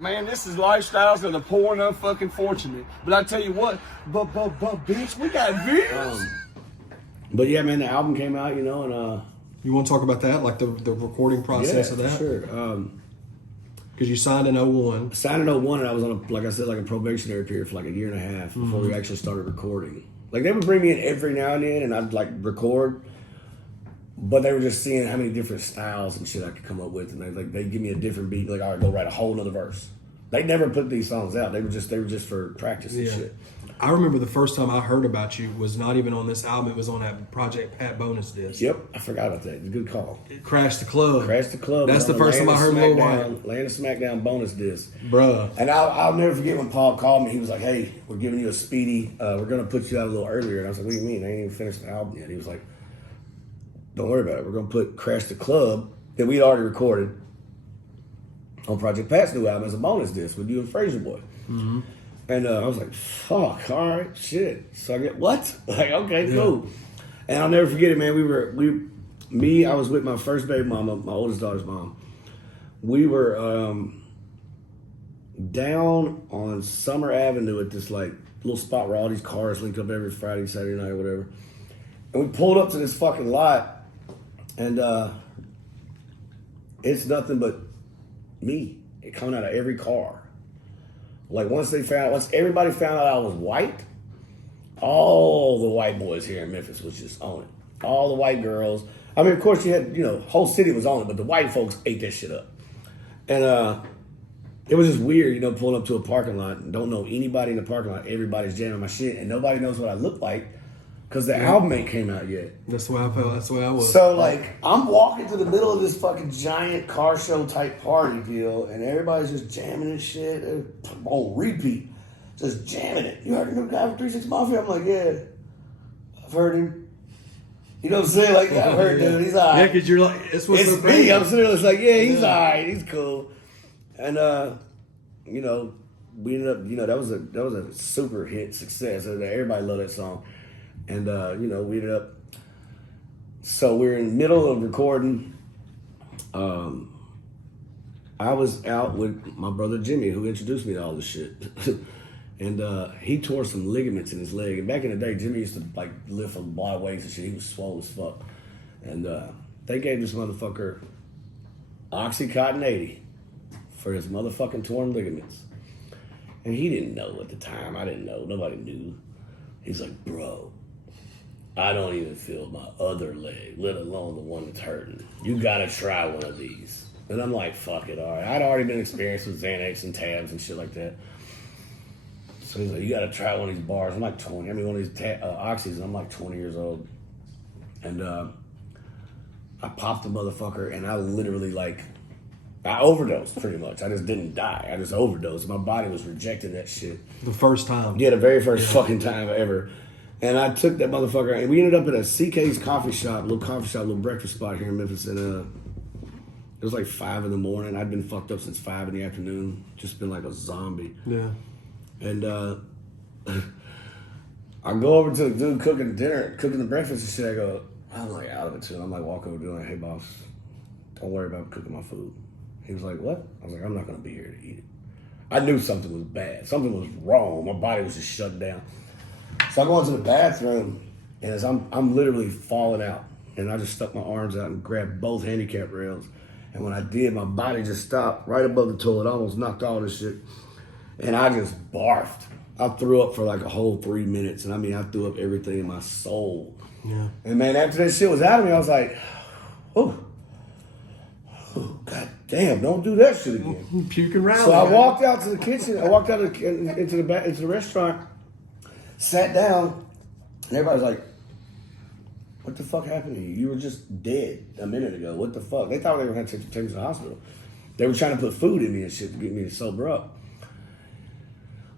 Man, this is lifestyles of the poor and unfucking fortunate. But I tell you what, but bitch, we got views. But yeah, man, the album came out, you know, and You want to talk about that, like the recording process of that? Sure. Because you signed in 01. Signed in 01, and I was on like I said, like a probationary period for like a year and a half before we actually started recording. Like they would bring me in every now and then, and I'd like record. But they were just seeing how many different styles and shit I could come up with, and they give me a different beat, like all right, go write a whole nother verse. They never put these songs out. They were just for practice and shit. I remember the first time I heard about you was not even on this album. It was on that Project Pat bonus disc. Yep, I forgot about that. Good call. Crash the Club. Crash the Club. That's the first time I heard Lil Wyte. Land of Smackdown bonus disc. Bruh. And I'll never forget when Paul called me. He was like, hey, we're giving you a speedy. We're going to put you out a little earlier. And I was like, what do you mean? I ain't even finished the album yet. He was like, don't worry about it. We're going to put Crash the Club that we'd already recorded on Project Pat's new album as a bonus disc with you and Fraser Boy. Mm-hmm. And I was like, fuck, all right, shit. So I get, what? Like, okay, cool. And I'll never forget it, man. I was with my first baby mama, my oldest daughter's mom. We were down on Summer Avenue at this like little spot where all these cars linked up every Friday, Saturday night, or whatever. And we pulled up to this fucking lot, and it's nothing but me coming out of every car. Like once everybody found out I was white, all the white boys here in Memphis was just on it. All the white girls. I mean, of course you had, whole city was on it, but the white folks ate that shit up. And it was just weird, pulling up to a parking lot and don't know anybody in the parking lot. Everybody's jamming my shit and nobody knows what I look like because the album ain't came out yet. That's the way I felt. That's the way I was. So like, I'm walking to the middle of this fucking giant car show type party deal, and everybody's just jamming and shit on repeat, just jamming it. You heard the new guy from 3 6 Mafia? I'm like, yeah, I've heard him. You know what I'm saying? Like, yeah, I've heard dude. He's all right. Yeah, because you're like, it's me. I'm sitting there, it's like, yeah, he's all right. He's cool. And we ended up, that was a super hit success. Everybody loved that song. And, we ended up, so we're in the middle of recording. I was out with my brother Jimmy, who introduced me to all this shit. And he tore some ligaments in his leg. And back in the day, Jimmy used to, like, lift a lot of weights and shit. He was swole as fuck. And they gave this motherfucker Oxycontin 80 for his motherfucking torn ligaments. And he didn't know at the time. I didn't know. Nobody knew. He's like, bro, I don't even feel my other leg, let alone the one that's hurting. You gotta try one of these. And I'm like, fuck it, all right. I'd already been experienced with Xanax and tabs and shit like that. So he's like, you gotta try one of these bars. I'm like 20. I mean, one of these oxys, and I'm like 20 years old. And I popped the motherfucker, and I literally, I overdosed pretty much. I just didn't die. I just overdosed. My body was rejecting that shit. The first time. Yeah, the very first fucking time ever. And I took that motherfucker, and we ended up at a CK's coffee shop, little breakfast spot here in Memphis. And it was like 5 in the morning. I'd been fucked up since 5 in the afternoon, just been like a zombie. Yeah. And I go over to the dude cooking the breakfast and shit. I go, I'm like out of it too. And I'm like walking over doing, hey boss, don't worry about cooking my food. He was like, what? I was like, I'm not gonna be here to eat it. I knew something was bad. Something was wrong. My body was just shut down. So I go into the bathroom, and as I'm literally falling out, and I just stuck my arms out and grabbed both handicap rails. And when I did, my body just stopped right above the toilet. I almost knocked all this shit. And I just barfed. I threw up for like a whole 3 minutes. And I mean, I threw up everything in my soul. Yeah. And man, after that shit was out of me, I was like, oh, God damn, don't do that shit again. Puking around. So I walked out to the kitchen. I walked out into the restaurant, sat down, and everybody's like, what the fuck happened to you? You were just dead a minute ago. What the fuck? They thought they were going to take me to the hospital. They were trying to put food in me and shit to get me to sober up.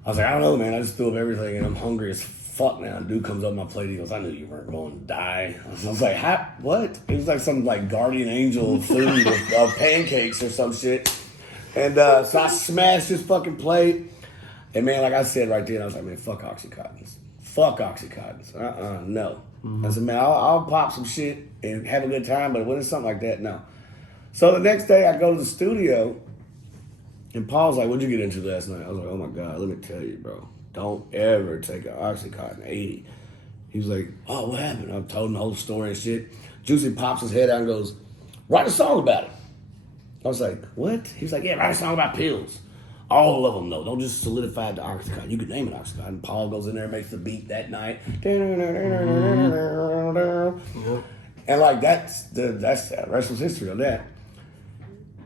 I was like, I don't know, man. I just threw up everything, and I'm hungry as fuck now. And dude comes up my plate. He goes, I knew you weren't going to die. I was like, what? It was like some guardian angel food of pancakes or some shit. And so I smashed this fucking plate. And man, like I said right there, I was like, man, fuck Oxycontins. Fuck Oxycontins. No. Mm-hmm. I said, man, I'll pop some shit and have a good time, but when it's something like that, no. So the next day I go to the studio, And Paul's like, what'd you get into last night? I was like, oh my God, let me tell you, bro. Don't ever take an Oxycontin 80. He was like, oh, what happened? I told him the whole story and shit. Juicy pops his head out and goes, write a song about it. I was like, what? He was like, yeah, write a song about pills. All of them, though. Don't just solidify the Oxycontin. You could name it Oxycontin. And Paul goes in there and makes the beat that night. And like, that's the rest was history on that.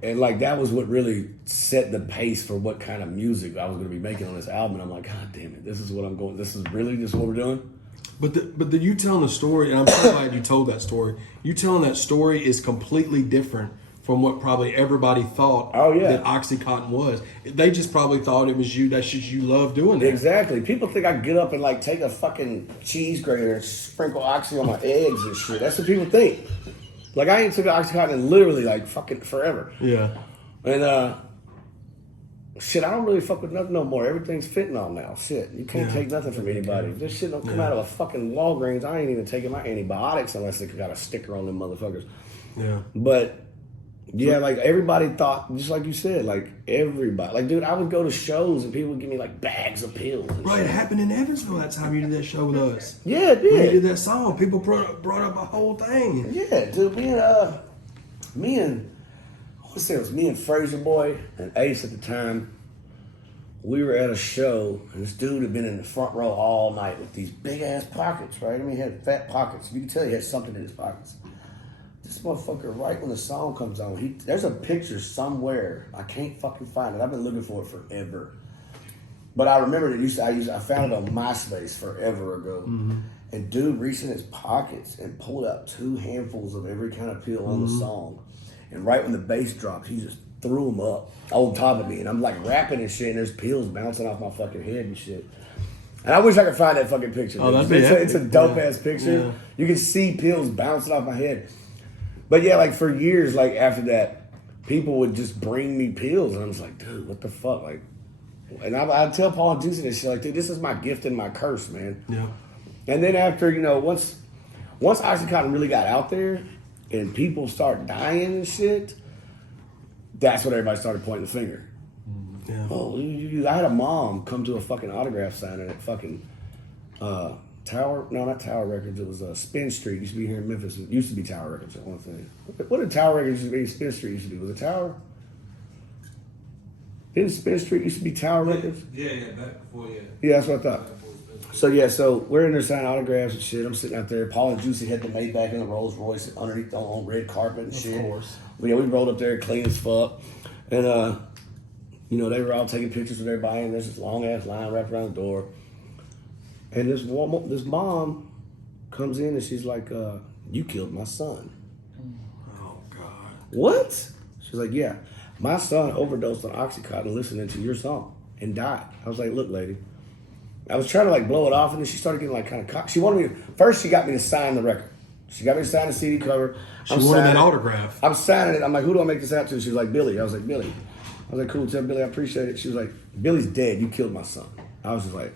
And like, that was what really set the pace for what kind of music I was going to be making on this album. And I'm like, God damn it, this is what I'm going, this is really just what we're doing? But you telling the story, and I'm so glad you told that story. You telling that story is completely different from what probably everybody thought that Oxycontin was. They just probably thought it was you, that's just you love doing that. Exactly. People think I get up and like take a fucking cheese grater and sprinkle Oxy on my eggs and shit. That's what people think. Like, I ain't took Oxycontin in literally like fucking forever. Yeah. And shit, I don't really fuck with nothing no more. Everything's fentanyl now. Shit, you can't take nothing from anybody. If this shit don't come out of a fucking Walgreens, I ain't even taking my antibiotics unless it got a sticker on them motherfuckers. Yeah. But yeah, like everybody thought, just like you said, like everybody, like dude, I would go to shows and people would give me like bags of pills. Right, it happened in Evansville that time you did that show with us. Yeah, it did. When you did that song, people brought up a whole thing. Yeah, dude, me and what's it was me and Fraser Boy and Ace at the time. We were at a show and this dude had been in the front row all night with these big ass pockets, right? I mean, he had fat pockets. You can tell he had something in his pockets. This motherfucker, right when the song comes on, there's a picture somewhere. I can't fucking find it. I've been looking for it forever. But I remember I found it on MySpace forever ago. Mm-hmm. And dude reached in his pockets and pulled out 2 handfuls of every kind of pill on the song. And right when the bass dropped, he just threw them up on top of me. And I'm like rapping and shit, and there's pills bouncing off my fucking head and shit. And I wish I could find that fucking picture. Oh, it's a dope ass picture. Yeah. You can see pills bouncing off my head. But yeah, like for years, like after that, people would just bring me pills, and I was like, dude, what the fuck? Like, and I'd tell Paul and Juicy this shit, like, dude, this is my gift and my curse, man. Yeah. And then after, once Oxycontin really got out there, and people start dying and shit, that's when everybody started pointing the finger. Yeah. Oh, I had a mom come to a fucking autograph signing at fucking not Tower Records. It was Spin Street. Used to be here in Memphis. It used to be Tower Records. I want to say. What did Tower Records used to be? Spin Street used to be. Was it Tower? Didn't Spin Street used to be Tower Records? Yeah, back before, yeah. Yeah, that's what I thought. So we're in there signing autographs and shit. I'm sitting out there. Paul and Juicy had the Maybach in the Rolls Royce underneath on red carpet and shit. Of course. But yeah, we rolled up there clean as fuck. And, they were all taking pictures with everybody. And there's this long ass line wrapped around the door. And this mom comes in and she's like, you killed my son. Oh, God. What? She's like, yeah. My son overdosed on Oxycontin listening to your song and died. I was like, look, lady. I was trying to like blow it off, and then she started getting like kind of cocky. She wanted me first. She got me to sign the record. She got me to sign the CD cover. She wanted that autograph. I'm signing it. I'm like, who do I make this out to? She was like, Billy. I was like, Billy. I was like, cool. Tell Billy I appreciate it. She was like, Billy's dead. You killed my son. I was just like,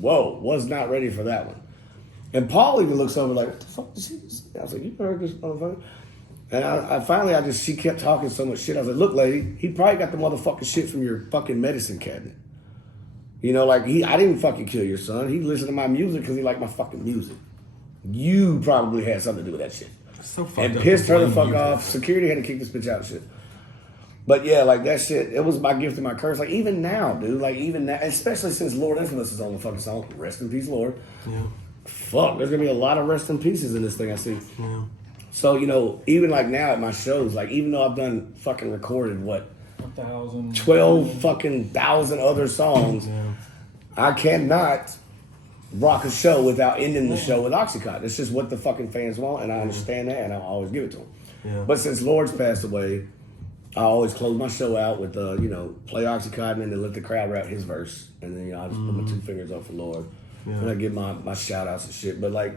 whoa. Was not ready for that one. And Paul even looks over like, what the fuck did she say? I was like, you heard this motherfucker? And I finally, she kept talking so much shit. I was like, look, lady, he probably got the motherfucking shit from your fucking medicine cabinet. I didn't fucking kill your son. He listened to my music because he liked my fucking music. You probably had something to do with that shit. So fucked and up. Pissed her the fuck off. Security had to kick this bitch out and shit. But yeah, like that shit, it was my gift and my curse. Like even now, dude, like even now, especially since Lord Infamous is on the fucking song. Rest in peace, Lord. Yeah. Fuck, there's gonna be a lot of rest in pieces in this thing I see. Yeah. So, even like now at my shows, like even though I've done fucking recorded 1,000, 12 fucking thousand other songs, I cannot rock a show without ending the show with Oxycontin. It's just what the fucking fans want, and I understand that, and I'll always give it to them. Yeah. But since Lord's passed away, I always close my show out with, play Oxycontin and then let the crowd rap his verse. And then, I just put my 2 fingers up for Lord. Yeah. And I give my shout outs and shit. But like,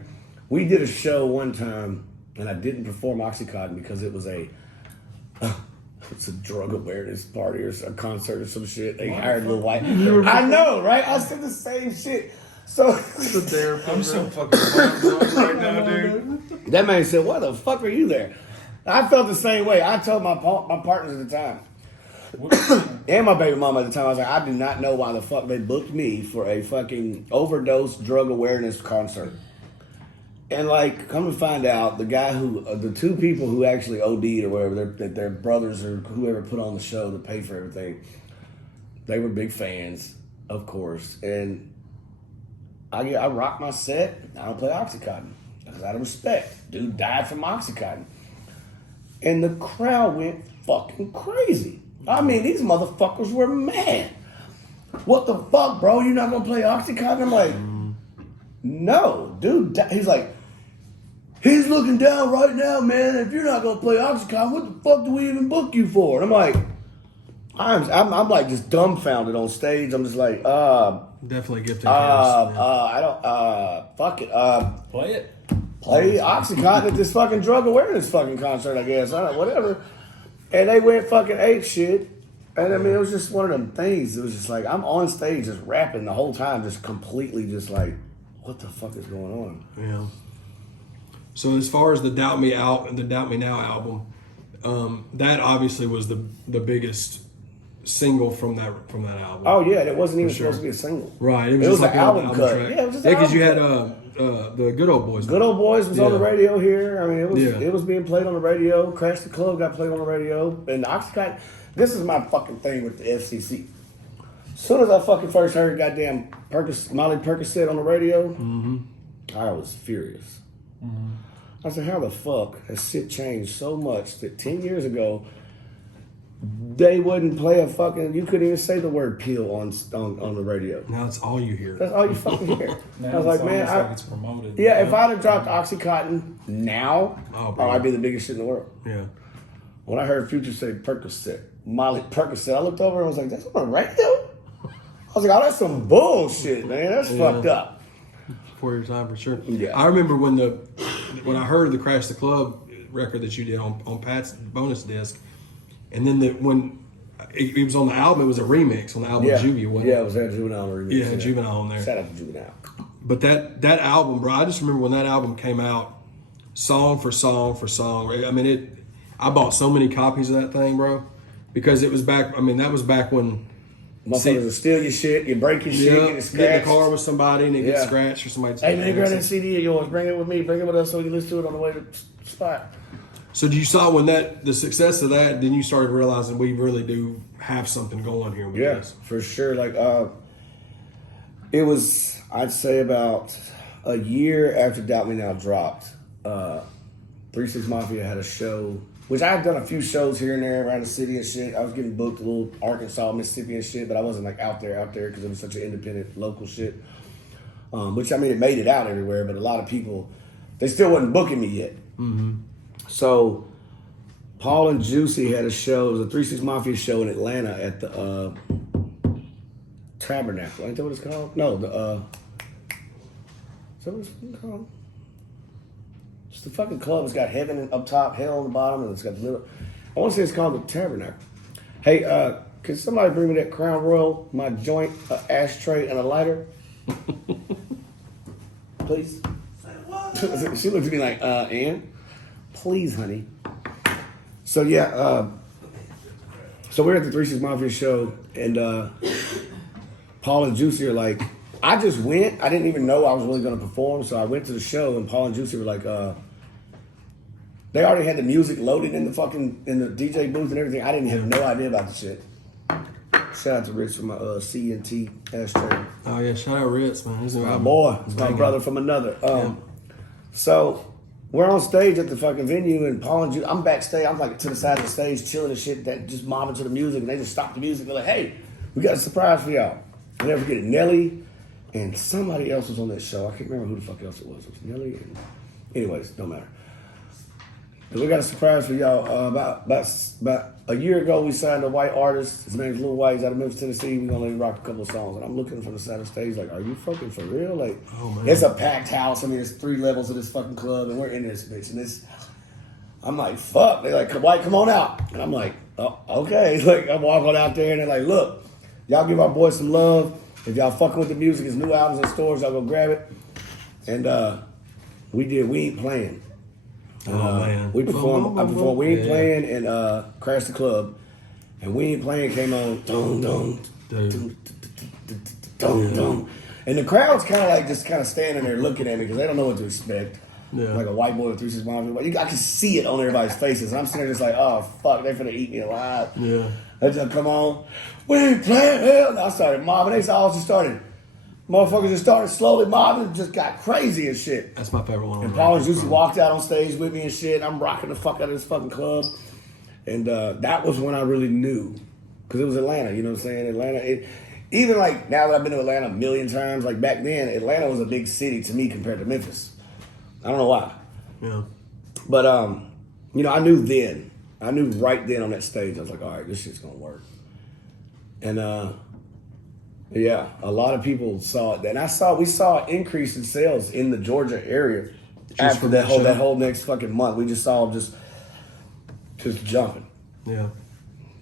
we did a show one time, and I didn't perform Oxycontin because it was it's a drug awareness party or a concert or some shit. They hired Lil Wyte. I know, right? I said the same shit. So I'm so fucking bummed right now, dude. That man said, "Why the fuck are you there?" I felt the same way. I told my partners at the time. and my baby mama at the time. I was like, I do not know why the fuck they booked me for a fucking overdose drug awareness concert. And like, come to find out, the guy who, the two people who actually OD'd or whatever, their brothers or whoever put on the show to pay for everything, they were big fans, of course. And I rock my set. I don't play Oxycontin because out of respect. Dude died from Oxycontin. And the crowd went fucking crazy. I mean, these motherfuckers were mad. What the fuck, bro? You're not gonna play Oxycontin? I'm like, no, dude. He's like, he's looking down right now, man. If you're not gonna play Oxycontin, what the fuck do we even book you for? And I'm like, I'm like just dumbfounded on stage. I'm just like, definitely gifted. I don't, fuck it. Play it. Play Oxycontin at this fucking drug awareness fucking concert, I guess. I don't know, whatever. And they went fucking ape shit. And I mean, it was just one of them things. It was just like, I'm on stage just rapping the whole time, just completely just like, what the fuck is going on? Yeah. So as far as the Doubt Me Out and the Doubt Me Now album, that obviously was the biggest single from that album. Oh yeah, and it wasn't even supposed to be a single. Right. It was like an album cut. track. Yeah, it was just because you had cut. the Good Old Boys. Good Old Boys was on the radio here. I mean, it was Yeah. being played on the radio. Crash the Club got played on the radio. And Oxycontin, this is my fucking thing with the FCC. As soon as I fucking first heard goddamn Molly Percocet on the radio, I was furious. I said, how the fuck has shit changed so much that 10 years ago, they wouldn't play a fucking, you couldn't even say the word peel on the radio. Now it's all you hear. That's all you fucking hear. Now I was like, man, like it's promoted. yeah, if I'd have dropped Oxycontin now, bro. I'd be the biggest shit in the world. Yeah. When I heard Future say Percocet, Molly Percocet, I looked over and was like, that's on the radio? I was like, oh, that's some bullshit, man. That's fucked up. Before your time, for sure. Yeah. I remember when I heard the Crash the Club record that you did on Pat's bonus disc, and then when it was on the album, it was a remix on the album Juvie, wasn't it? Yeah, it was that Juvenile remix. Yeah, Juvenile on there. Shout out to Juvenile. But that album, bro, I just remember when that album came out, song for song for song. I mean, I bought so many copies of that thing, bro, because it was back. I mean, that was back when motherfuckers will steal your shit, you break your shit, get it scratched. Get in the car with somebody and it gets scratched or somebody. Hey man, grab that CD of yours, bring it with me, bring it with us so we can listen to it on the way to the spot. So you saw when the success of that, then you started realizing we really do have something going here with this. For sure. Like it was, I'd say about a year after Doubt Me Now dropped, 3 6 Mafia had a show, which I had done a few shows here and there around the city and shit. I was getting booked a little Arkansas, Mississippi and shit, but I wasn't like out there because it was such an independent local shit. Which I mean, it made it out everywhere, but a lot of people, they still wasn't booking me yet. So Paul and Juicy had a show. It was a 3 6 Mafia show in Atlanta at the Tabernacle. Ain't that what it's called? No, is that what it's called? It's the fucking club. It's got heaven up top, hell on the bottom, and it's got the middle. I want to say it's called the Tabernacle. Hey, can somebody bring me that Crown Royal, my joint, ashtray, and a lighter? Please. She looked at me like, Ann? Please, honey. So yeah, so we're at the 3 6 Mafia show, and Paul and Juicy are like, I just went. I didn't even know I was really going to perform, so I went to the show, and Paul and Juicy were like, they already had the music loaded in the DJ booth and everything. I didn't have no idea about the shit. Shout out to Rich for my C&T ashtray. Oh yeah, shout out Rich, man. He's my boy. He's my brother from another. So we're on stage at the fucking venue, and Paul and Juicy, I'm backstage. I'm like to the side of the stage, chilling and shit, that just mobbing to the music, and they just stop the music. They're like, "Hey, we got a surprise for y'all." I never forget it. Nelly and somebody else was on that show. I can't remember who the fuck else it was. It was Nelly. And anyways, don't matter. But we got a surprise for y'all. About a year ago, we signed a white artist. His name's Lil Wyte. He's out of Memphis, Tennessee. We're gonna let him rock a couple of songs. And I'm looking from the side of the stage like, are you fucking for real? Like, oh, man. It's a packed house. I mean, there's 3 levels of this fucking club, and we're in this bitch. And I'm like, fuck. They're like, White, come on out. And I'm like, oh, okay. Like, I'm walking out there, and they're like, look, y'all give our boys some love. If y'all fucking with the music, his new albums in stores, y'all go grab it. And we Ain't Playing. Oh man, We performed. I performed. We Ain't Playing and Crash the Club, And We Ain't Playing came on. Dun, dun, dun, dun, dun. And the crowd's kind of like just kind of standing there looking at me because they don't know what to expect. Yeah. Like a white boy with 3 6 Mafia. I can see it on everybody's faces. I'm sitting there just like, oh, fuck, they finna eat me alive. Yeah. They just come on. We ain't playing hell. And I started mobbing. They all just started. Motherfuckers just started slowly mobbing. Just got crazy and shit. That's my favorite one. And Paul and Juicy walked out on stage with me and shit. I'm rocking the fuck out of this fucking club. And that was when I really knew. Because it was Atlanta, you know what I'm saying? Atlanta, even like now that I've been to Atlanta a million times, like back then, Atlanta was a big city to me compared to Memphis. I don't know why. Yeah. But, you know, I knew then. I knew right then on that stage. I was like, all right, this shit's going to work. And, yeah, a lot of people saw it. And we saw an increase in sales in the Georgia area after that whole next fucking month. We just saw them just jumping. Yeah.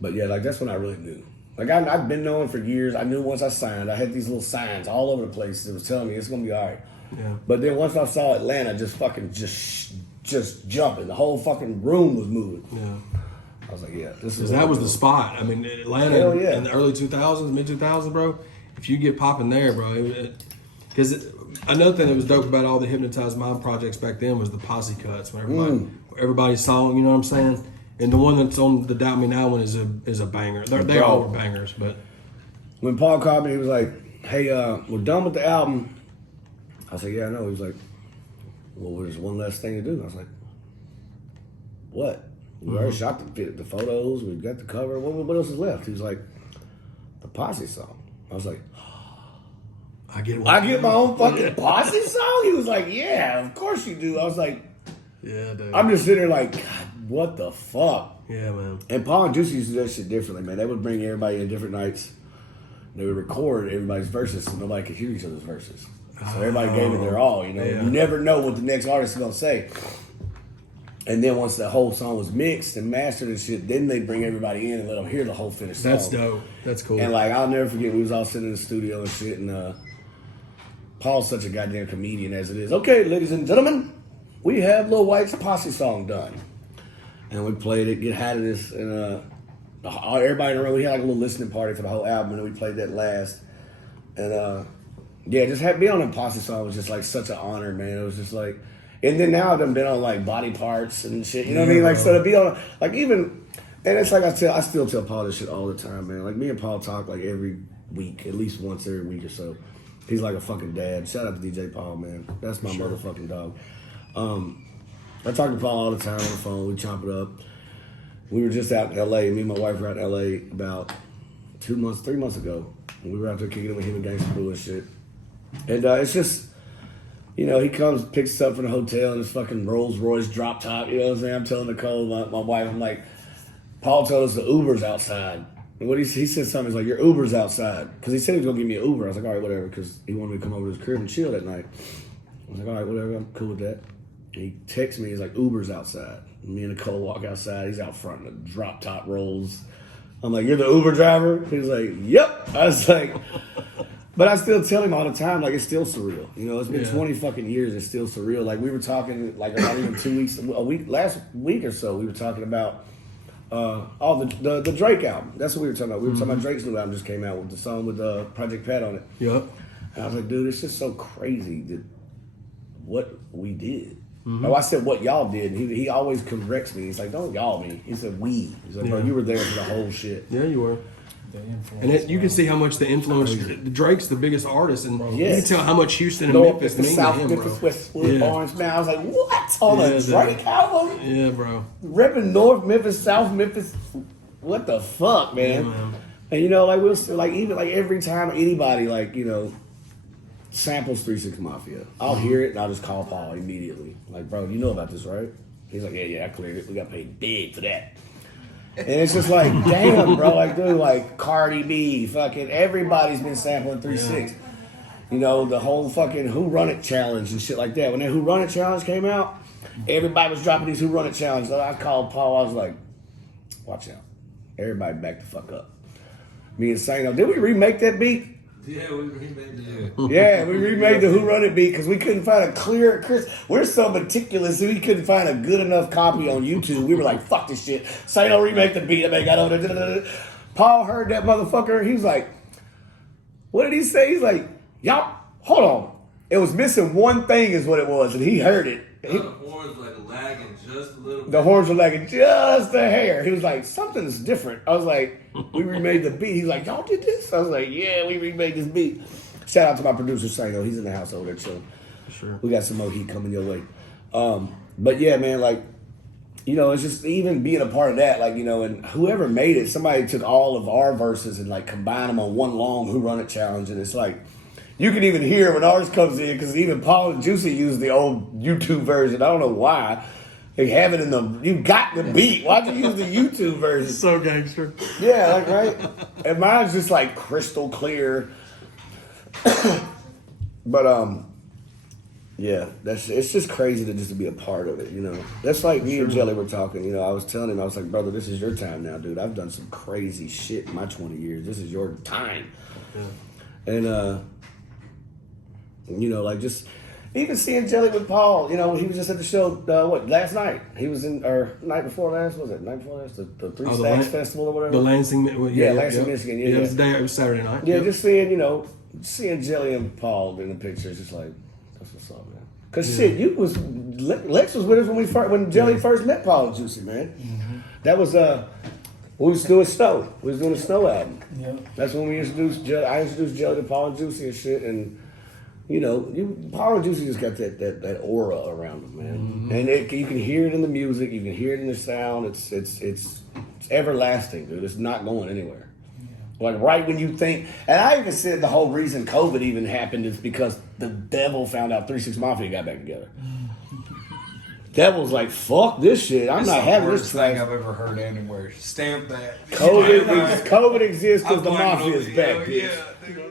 But, yeah, like, that's when I really knew. Like, I've been knowing for years. I knew once I signed. I had these little signs all over the place that was telling me it's going to be all right. Yeah. But then once I saw Atlanta just fucking just jumping, the whole fucking room was moving. Yeah. I was like, yeah, this is. Because that was the spot. I mean, Atlanta in the early 2000s, mid 2000s, bro. If you get popping there, bro, because another thing that was dope about all the Hypnotized Mind projects back then was the posse cuts. When everybody's song, you know what I'm saying? And the one that's on the Doubt Me Now one is a banger. They all were bangers, but when Paul called me, he was like, "Hey, we're done with the album." I said, "Yeah, I know." He was like, "Well, there's one last thing to do." I was like, "What? We already shot the photos. We got the cover. What else is left?" He was like, "The Posse song." I was like, I get my own fucking Posse song? He was like, "Yeah, of course you do." I was like, "Yeah, dude." I'm just sitting there like, God, what the fuck? Yeah, man. And Paul and Juicy used to do that shit differently, man. They would bring everybody in different nights. They would record everybody's verses so nobody could hear each other's verses. So everybody gave it their all, you know. Yeah. You never know what the next artist is going to say. And then once the whole song was mixed and mastered and shit, then they'd bring everybody in and let them hear the whole finished song. That's dope. That's cool. And like, I'll never forget, we was all sitting in the studio and shit, and Paul's such a goddamn comedian as it is. Okay, ladies and gentlemen, we have Lil Wyte's Posse song done. And we played it, get out of this, and everybody in the room, we had like a little listening party for the whole album, and we played that last. And yeah, just being on a Posse song was just like such an honor, man. It was just like, and then now I've been on like Body Parts and shit, you know what I mean? Like, so to be on, like even, and it's like I still tell Paul this shit all the time, man. Like me and Paul talk like every week, at least once every week or so. He's like a fucking dad. Shout out to DJ Paul, man. That's my motherfucking dog. I talk to Paul all the time on the phone. We chop it up. We were just out in L.A. Me and my wife were out in L.A. about 3 months ago. And we were out there kicking it with him and Gangsta Boo and shit. And it's just, you know, he comes, picks us up from the hotel in his fucking Rolls Royce drop top. You know what I'm saying? I'm telling Nicole, my wife, I'm like, Paul told us the Uber's outside. And what he said something, he's like, your Uber's outside. Because he said he was going to give me an Uber. I was like, all right, whatever. Because he wanted me to come over to his crib and chill that night. I was like, all right, whatever. I'm cool with that. And he texts me, he's like, Uber's outside. And me and Nicole walk outside. He's out front in the drop top Rolls. I'm like, you're the Uber driver? He's like, yep. I was like, but I still tell him all the time, like, it's still surreal. You know, it's been 20 fucking years. It's still surreal. Like, we were talking, like, not even 2 weeks, last week or so, we were talking about all the Drake album. That's what we were talking about. We were talking about Drake's new album just came out with the song with Project Pat on it. Yep. And I was like, dude, it's just so crazy that what we did. Oh, I said what y'all did. And he always corrects me. He's like, don't y'all me. He said we. He's like, bro, you were there for the whole shit. Yeah, you were. And you can see how much the influence. Drake's the biggest artist, and you can tell how much Houston and Memphis mean South to him, Memphis, bro. West Orange, man. I was like, what? On a Drake album? Yeah, bro. Repping North Memphis, South Memphis. What the fuck, man? Yeah, man. And you know, like we'll still, like even like every time anybody like you know samples 3 6 Mafia, I'll hear it and I'll just call Paul immediately. Like, bro, you know about this, right? He's like, yeah, I cleared it. We got paid big for that. And it's just like, damn, bro, like, dude, like Cardi B, fucking everybody's been sampling 3 6. You know, the whole fucking Who Run It challenge and shit like that. When that Who Run It challenge came out, everybody was dropping these Who Run It challenges. So I called Paul, I was like, watch out. Everybody back the fuck up. Me and Saino, did we remake that beat? Yeah, we remade it. Yeah, we remade the Who Run It beat because we couldn't find a clear, crisp. We're so meticulous that we couldn't find a good enough copy on YouTube. We were like, fuck this shit. Saino remake the beat. I got over there. Paul heard that motherfucker. He was like, what did he say? He's like, y'all, hold on. It was missing one thing is what it was, and he heard it. The horns like lagging just a little bit. The horns were lagging just a hair. He was like, something's different. I was like, we remade the beat. He's like, y'all did this? I was like, yeah, we remade this beat. Shout out to my producer, Sango. He's in the house over there, so Sure. we got some more heat coming your way. But yeah, man, like, you know, it's just even being a part of that, like, you know, and whoever made it, somebody took all of our verses and like combined them on one long Who Run It challenge, and it's like, you can even hear when ours comes in, because even Paul and Juicy used the old YouTube version. I don't know why. They have it in the, you got the beat. Why'd you use the YouTube version? So gangster. Yeah, like, right? And mine's just like crystal clear. But, yeah, it's just crazy to just be a part of it, you know. That's like me and Jelly were talking, you know. I was telling him, I was like, brother, this is your time now, dude. I've done some crazy shit in my 20 years. This is your time. Yeah. And, you know, like just even seeing Jelly with Paul, you know, he was just at the show, last night? He was in, or night before last, was it? Night before last? The Three Stacks Festival or whatever? The Lansing, Lansing, Michigan. Yeah, it was Saturday night. Yeah, just seeing, you know, seeing Jelly and Paul in the pictures, just like, that's what's up, man. Cause shit, Lex was with us when Jelly first met Paul and Juicy, man. Mm-hmm. That was we was doing Snow. We was doing a Snow album. Yeah. That's when we introduced Jelly. I introduced Jelly to Paul and Juicy and shit, and you know, Paul and Juicy just got that aura around them, man. Mm-hmm. And you can hear it in the music, you can hear it in the sound. It's everlasting, dude. It's not going anywhere. Yeah. Like right when you think, and I even said the whole reason COVID even happened is because the devil found out 3 6 Mafia got back together. Devil's like, fuck this shit. I'm not having this thing I've ever heard anywhere. Stamp that. COVID exists because the Mafia is back, bitch. Yeah.